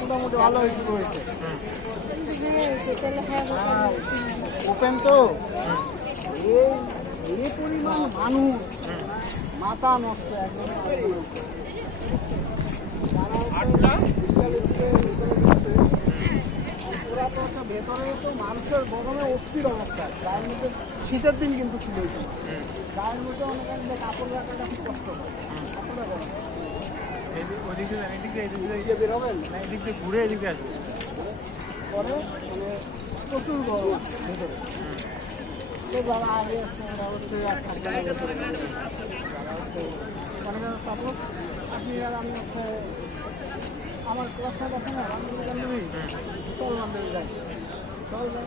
মোটামুটি ভালো হয়েছে হ্যাঁ, ওপেন তো? এই পরিমাণ মানুষ। মাথা নষ্ট একদম। ভিতরে তো মানুষের গরমে অস্থির অবস্থা। মধ্যে শীতের দিন কিন্তু ছিল গায়ের মধ্যে অনেক কাপড় রাখাটা খুব কষ্ট হয়। ঘুরে এদিক আসবে। পরে মানে প্রচুর গরম। ভেতরে যারা আগে আসছে হচ্ছে মনে সাপোজ আপনি আর আমি হচ্ছে আমার ক্লাসমেট আছে না বান্ধবী বান্ধবী চল বান্ধবী যাই। চল যাই।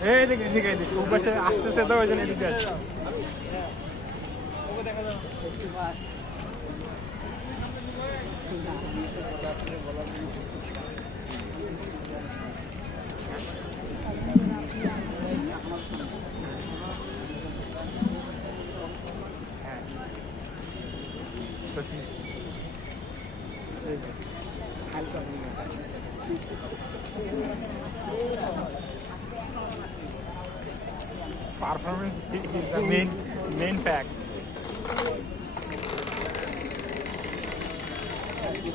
দিকে এই এদিকে এদিকে এদিকে ও পাশে আসতেছে তো ওই জন্য আসছে the main, main pack. Thank you.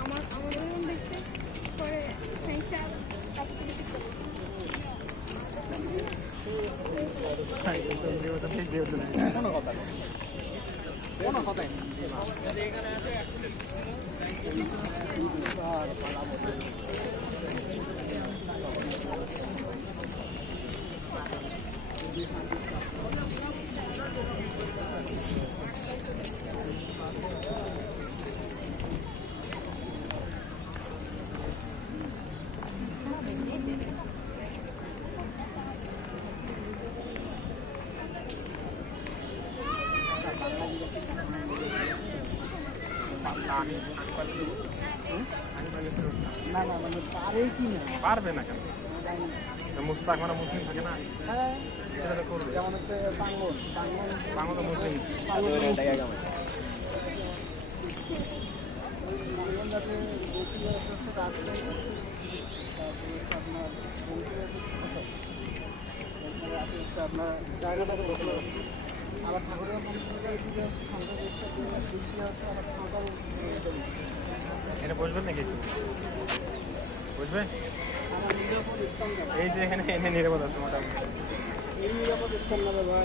আমার আমাদের এরকম দেখতে পরে হিসাব তারপর টিকিট কোনো কথা নেই কোনো কথাই নেই না না মানে পারে কি না? পারবে না কেন? মুস্তাক মানে মুসলিম থাকে না? হ্যাঁ যেমন হচ্ছে পাঙ্গন বাংলা তো মুসলিম। আপনার জায়গাটাকে বসল আবার ঠাকুরের এটা বসবেন নাকি একটু? এই যে এখানে এনে নিরাপদ আছে মোটামুটি। এই নিরাপদ স্থান না ভাই।